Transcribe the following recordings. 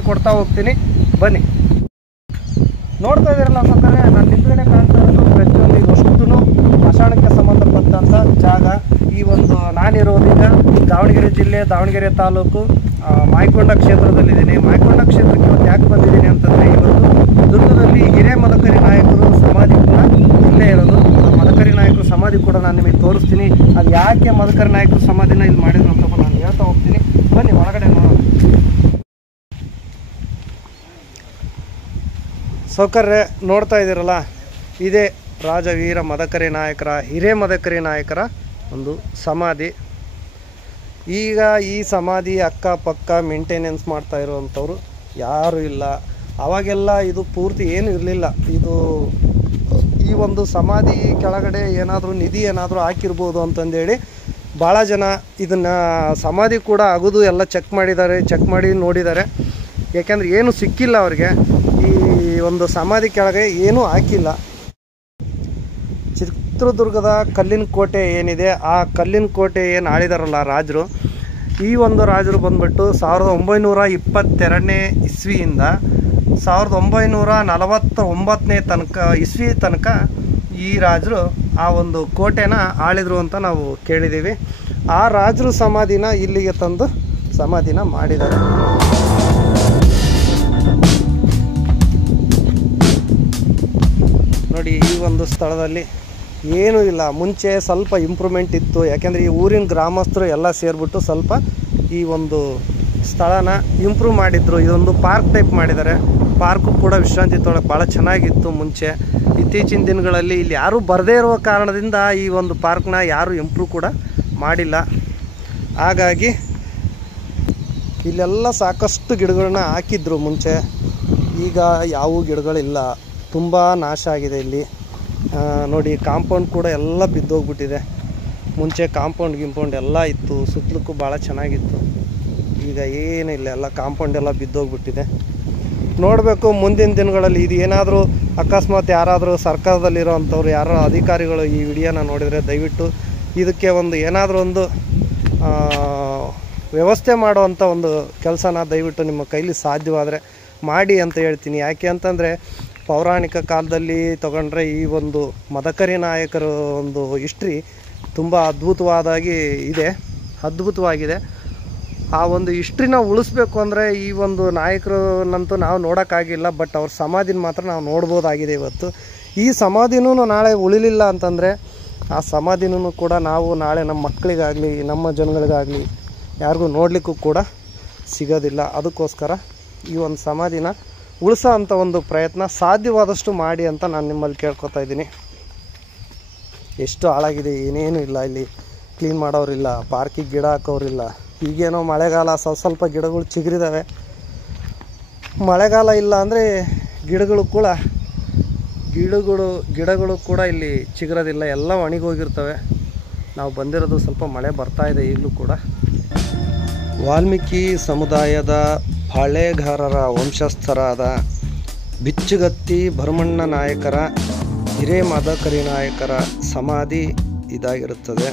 ಮಾಹಿತಿ ಕೊಡ್ತಾ ಹೋಗ್ತೀನಿ, ಬನ್ನಿ. ನೋಡ್ತಾ ಇದ್ದೀರಲ್ಲ ಸಕ್ಕರೆ, ನಾನು ಹಿಂದ್ಗಡೆ ಕಾಣ್ತಾ ಇರೋದು ಪ್ರತಿಯೊಂದು ಇವಷ್ಟೂ ಮಶಾಣಕ್ಕೆ ಸಂಬಂಧಪಟ್ಟಂಥ ಜಾಗ. ಈ ಒಂದು ನಾನಿರೋದೀಗ ದಾವಣಗೆರೆ ಜಿಲ್ಲೆ, ದಾವಣಗೆರೆ ತಾಲೂಕು ಮಾಯಕೊಂಡ ಕ್ಷೇತ್ರದಲ್ಲಿದ್ದೀನಿ. ಮಾಯಕೊಂಡ ಕ್ಷೇತ್ರಕ್ಕೆ ಇವತ್ತು ಯಾಕೆ ಬಂದಿದ್ದೀನಿ ಅಂತಂದರೆ, ಇವತ್ತು ದುರ್ಗದಲ್ಲಿ ಹಿರೇ ಮದಕರಿ ನಾಯಕರು ಸಮಾಧಿ ಕೂಡ ಇಲ್ಲೇ ಇರೋದು. ಮದಕರಿ ನಾಯಕರು ಸಮಾಧಿ ಕೂಡ ನಾನು ನಿಮಗೆ ತೋರಿಸ್ತೀನಿ. ಅದು ಯಾಕೆ ಮದಕರಿ ನಾಯಕರು ಸಮಾಧಿನ ಇಲ್ಲಿ ಮಾಡಿದ್ರು ಅಂತ ನಾನು ಹೇಳ್ತಾ ಹೋಗ್ತೀನಿ, ಬನ್ನಿ ಒಳಗಡೆ ನೋಡೋಣ. ಸೌಕರ್ಯ ನೋಡ್ತಾ ಇದ್ದೀರಲ್ಲ, ಇದೇ ರಾಜವೀರ ಮದಕರಿ ನಾಯಕರ, ಹಿರೇ ಮದಕರಿ ನಾಯಕರ ಒಂದು ಸಮಾಧಿ. ಈಗ ಈ ಸಮಾಧಿ ಅಕ್ಕಪಕ್ಕ ಮೇಂಟೆನೆನ್ಸ್ ಮಾಡ್ತಾ ಇರುವಂಥವ್ರು ಯಾರೂ ಇಲ್ಲ. ಅವಾಗೆಲ್ಲ ಇದು ಪೂರ್ತಿ ಏನೂ ಇರಲಿಲ್ಲ. ಇದು ಈ ಒಂದು ಸಮಾಧಿ ಕೆಳಗಡೆ ಏನಾದರೂ ನಿಧಿ ಏನಾದರೂ ಹಾಕಿರ್ಬೋದು ಅಂತಂದೇಳಿ ಭಾಳ ಜನ ಇದನ್ನು ಸಮಾಧಿ ಕೂಡ ಆಗೋದು ಎಲ್ಲ ಚೆಕ್ ಮಾಡಿದ್ದಾರೆ, ಚೆಕ್ ಮಾಡಿ ನೋಡಿದ್ದಾರೆ. ಯಾಕೆಂದರೆ ಏನೂ ಸಿಕ್ಕಿಲ್ಲ ಅವ್ರಿಗೆ. ಈ ಒಂದು ಸಮಾಧಿ ಕೆಳಗೆ ಏನೂ ಹಾಕಿಲ್ಲ. ಚಿತ್ರದುರ್ಗದ ಕಲ್ಲಿನ ಕೋಟೆ ಏನಿದೆ, ಆ ಕಲ್ಲಿನ ಕೋಟೆ ಏನು ಆಳಿದಾರಲ್ಲ ರಾಜರು, ಈ ಒಂದು ರಾಜರು ಬಂದ್ಬಿಟ್ಟು 1922ನೇ ಇಸ್ವಿಯಿಂದ 1949ನೇ ಇಸ್ವಿ ತನಕ ಈ ರಾಜರು ಆ ಒಂದು ಕೋಟೆನ ಆಳಿದ್ರು ಅಂತ ನಾವು ಕೇಳಿದ್ದೀವಿ. ಆ ರಾಜರು ಸಮಾಧಿನ ಇಲ್ಲಿಗೆ ತಂದು ಸಮಾಧಿನ ಮಾಡಿದ್ದಾರೆ. ನೋಡಿ, ಈ ಒಂದು ಸ್ಥಳದಲ್ಲಿ ಏನೂ ಇಲ್ಲ. ಮುಂಚೆ ಸ್ವಲ್ಪ ಇಂಪ್ರೂವ್ಮೆಂಟ್ ಇತ್ತು. ಯಾಕೆಂದರೆ ಈ ಊರಿನ ಗ್ರಾಮಸ್ಥರು ಎಲ್ಲ ಸೇರಿಬಿಟ್ಟು ಸ್ವಲ್ಪ ಈ ಒಂದು ಸ್ಥಳನ ಇಂಪ್ರೂವ್ ಮಾಡಿದ್ರು. ಇದೊಂದು ಪಾರ್ಕ್ ಟೈಪ್ ಮಾಡಿದ್ದಾರೆ. ಪಾರ್ಕು ಕೂಡ ವಿಶ್ರಾಂತಿ ತೊಗೊಳಕ್ಕೆ ಭಾಳ ಚೆನ್ನಾಗಿತ್ತು ಮುಂಚೆ. ಇತ್ತೀಚಿನ ದಿನಗಳಲ್ಲಿ ಇಲ್ಲಿ ಯಾರೂ ಬರದೇ ಇರುವ ಕಾರಣದಿಂದ ಈ ಒಂದು ಪಾರ್ಕ್ನ ಯಾರೂ ಇಂಪ್ರೂವ್ ಕೂಡ ಮಾಡಿಲ್ಲ. ಹಾಗಾಗಿ ಇಲ್ಲೆಲ್ಲ ಸಾಕಷ್ಟು ಗಿಡಗಳನ್ನ ಹಾಕಿದ್ರು ಮುಂಚೆ. ಈಗ ಯಾವ ಗಿಡಗಳಿಲ್ಲ, ತುಂಬ ನಾಶ ಆಗಿದೆ ಇಲ್ಲಿ. ನೋಡಿ, ಕಾಂಪೌಂಡ್ ಕೂಡ ಎಲ್ಲ ಬಿದ್ದೋಗ್ಬಿಟ್ಟಿದೆ. ಮುಂಚೆ ಗಿಂಪೌಂಡ್ ಎಲ್ಲ ಇತ್ತು, ಸುತ್ತಲಕ್ಕೂ ಭಾಳ ಚೆನ್ನಾಗಿತ್ತು. ಈಗ ಏನಿಲ್ಲ, ಎಲ್ಲ ಕಾಂಪೌಂಡ್ ಎಲ್ಲ ಬಿದ್ದೋಗ್ಬಿಟ್ಟಿದೆ. ನೋಡಬೇಕು ಮುಂದಿನ ದಿನಗಳಲ್ಲಿ ಇದು ಏನಾದರೂ ಅಕಸ್ಮಾತ್ ಯಾರಾದರೂ ಸರ್ಕಾರದಲ್ಲಿರೋವಂಥವ್ರು ಯಾರೋ ಅಧಿಕಾರಿಗಳು ಈ ವಿಡಿಯೋನ ನೋಡಿದರೆ ದಯವಿಟ್ಟು ಇದಕ್ಕೆ ಒಂದು ಏನಾದರೂ ಒಂದು ವ್ಯವಸ್ಥೆ ಮಾಡುವಂಥ ಒಂದು ಕೆಲಸನ ದಯವಿಟ್ಟು ನಿಮ್ಮ ಕೈಲಿ ಸಾಧ್ಯವಾದರೆ ಮಾಡಿ ಅಂತ ಹೇಳ್ತೀನಿ. ಯಾಕೆ ಅಂತಂದರೆ ಪೌರಾಣಿಕ ಕಾಲದಲ್ಲಿ ತಗೊಂಡ್ರೆ ಈ ಒಂದು ಮದಕರಿ ನಾಯಕರ ಒಂದು ಹಿಸ್ಟ್ರಿ ತುಂಬ ಅದ್ಭುತವಾಗಿದೆ. ಆ ಒಂದು ಹಿಸ್ಟ್ರಿನ ಉಳಿಸ್ಬೇಕು ಅಂದರೆ ಈ ಒಂದು ನಾಯಕರನ್ನಂತೂ ನಾವು ನೋಡೋಕ್ಕಾಗಿಲ್ಲ, ಬಟ್ ಅವ್ರ ಸಮಾಧಿನ ಮಾತ್ರ ನಾವು ನೋಡ್ಬೋದಾಗಿದೆ. ಇವತ್ತು ಈ ಸಮಾಧಿನೂ ನಾಳೆ ಉಳಿಲಿಲ್ಲ ಅಂತಂದರೆ ಆ ಸಮಾಧಿನೂ ಕೂಡ ನಾವು ನಾಳೆ ನಮ್ಮ ಮಕ್ಕಳಿಗಾಗಲಿ ನಮ್ಮ ಜನಗಳಿಗಾಗಲಿ ಯಾರಿಗೂ ನೋಡಲಿಕ್ಕೂ ಕೂಡ ಸಿಗೋದಿಲ್ಲ. ಅದಕ್ಕೋಸ್ಕರ ಈ ಒಂದು ಸಮಾಧಿನ ಉಳಿಸೋ ಅಂಥ ಒಂದು ಪ್ರಯತ್ನ ಸಾಧ್ಯವಾದಷ್ಟು ಮಾಡಿ ಅಂತ ನಾನು ನಿಮ್ಮಲ್ಲಿ ಕೇಳ್ಕೊತಾ ಇದ್ದೀನಿ. ಎಷ್ಟು ಹಾಳಾಗಿದೆ, ಏನೇನೂ ಇಲ್ಲ. ಇಲ್ಲಿ ಕ್ಲೀನ್ ಮಾಡೋರಿಲ್ಲ, ಪಾರ್ಕಿಗೆ ಗಿಡ ಹಾಕೋರಿಲ್ಲ. ಈಗೇನೋ ಮಳೆಗಾಲ, ಸ್ವಲ್ಪ ಗಿಡಗಳು ಚಿಗುರಿದಾವೆ. ಮಳೆಗಾಲ ಇಲ್ಲ ಅಂದರೆ ಗಿಡಗಳು ಕೂಡ ಇಲ್ಲಿ ಚಿಗುರೋದಿಲ್ಲ, ಎಲ್ಲ ಒಣಗೋಗಿರ್ತವೆ. ನಾವು ಬಂದಿರೋದು ಸ್ವಲ್ಪ ಮಳೆ ಬರ್ತಾ ಇದೆ ಈಗಲೂ ಕೂಡ. ವಾಲ್ಮೀಕಿ ಸಮುದಾಯದ ಪಾಳೆಗಾರರ ವಂಶಸ್ಥರಾದ ಬಿಚ್ಚುಗತ್ತಿ ಭರಮಣ್ಣ ನಾಯಕರ ಹಿರೇ ಮದಕರಿ ನಾಯಕರ ಸಮಾಧಿ ಇದಾಗಿರುತ್ತದೆ.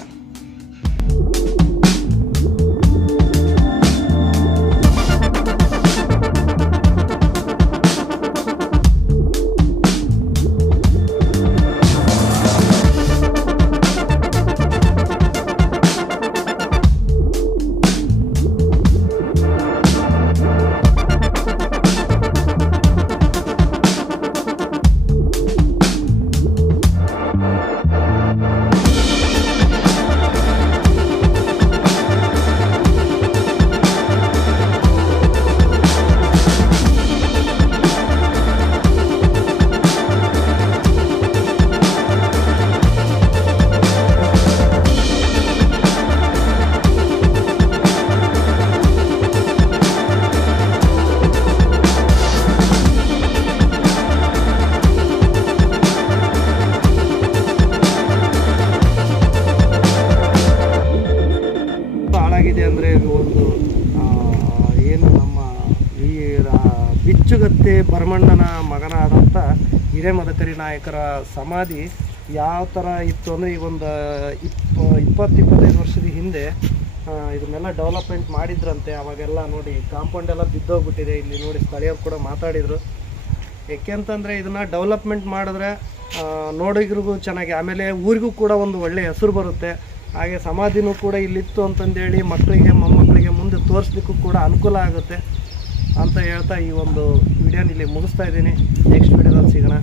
ಬಿಚ್ಚುಗತ್ತಿ ಭರಮಣ್ಣನ ಮಗನಾದಂಥ ಹಿರೇ ಮದಕರಿ ನಾಯಕರ ಸಮಾಧಿ ಯಾವ ಥರ ಇತ್ತು ಅಂದರೆ, ಈಗ ಒಂದು 20-25 ವರ್ಷದ ಹಿಂದೆ ಇದನ್ನೆಲ್ಲ ಡೆವಲಪ್ಮೆಂಟ್ ಮಾಡಿದ್ರಂತೆ. ಅವಾಗೆಲ್ಲ ನೋಡಿ ಕಾಂಪೌಂಡ್ ಎಲ್ಲ ಬಿದ್ದೋಗ್ಬಿಟ್ಟಿದೆ. ಇಲ್ಲಿ ನೋಡಿ ಸ್ಥಳೀಯರು ಕೂಡ ಮಾತಾಡಿದರು. ಏಕೆಂತಂದರೆ ಇದನ್ನು ಡೆವಲಪ್ಮೆಂಟ್ ಮಾಡಿದ್ರೆ ನೋಡಿಗ್ರಿಗೂ ಚೆನ್ನಾಗಿ, ಆಮೇಲೆ ಊರಿಗೂ ಕೂಡ ಒಂದು ಒಳ್ಳೆಯ ಹೆಸರು ಬರುತ್ತೆ. ಹಾಗೆ ಸಮಾಧಿನೂ ಕೂಡ ಇಲ್ಲಿತ್ತು ಅಂತಂದೇಳಿ ಮಕ್ಕಳಿಗೆ ಮೊಮ್ಮಕ್ಕಳಿಗೆ ಮುಂದೆ ತೋರಿಸ್ಲಿಕ್ಕೂ ಕೂಡ ಅನುಕೂಲ ಆಗುತ್ತೆ ಅಂತ ಹೇಳ್ತಾ ಈ ಒಂದು ವಿಡಿಯೋನ ಇಲ್ಲಿ ಮುಗಿಸ್ತಾ ಇದ್ದೀನಿ. ನೆಕ್ಸ್ಟ್ ವಿಡಿಯೋದಲ್ಲಿ ಸಿಗೋಣ.